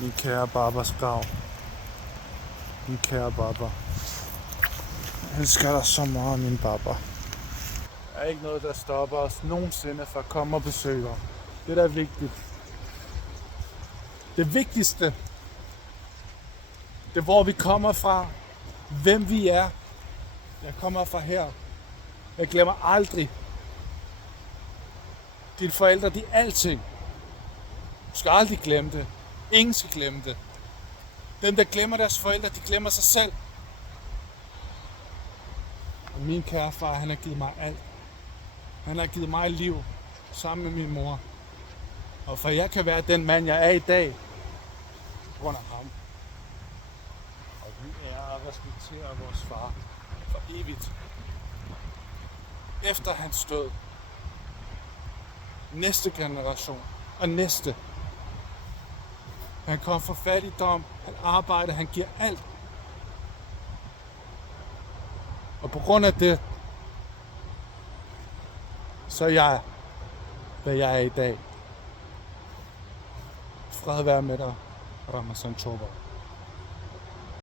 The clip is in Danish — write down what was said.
Min kære Barbers grav. Min kære Barber. Jeg elsker dig så meget, min Barber. Der er ikke noget, der stopper os nogensinde fra at komme og besøge dig. Det der er vigtigt. Det vigtigste, det er hvor vi kommer fra. Hvem vi er. Jeg kommer fra her. Jeg glemmer aldrig. Dine forældre, de er alting. Du skal aldrig glemme det. Ingen skal glemme det. Dem, der glemmer deres forældre, de glemmer sig selv. Og min kære far, han har givet mig alt. Han har givet mig liv sammen med min mor. Og for jeg kan være den mand, jeg er i dag, på grund af ham. Og vi er og respekterer vores far for evigt. Efter hans død. Næste generation og næste. Han kom fra fattigdom, han arbejder, han giver alt. Og på grund af det, så er jeg, hvad jeg er i dag. Fred være med dig, Ramazan Toba.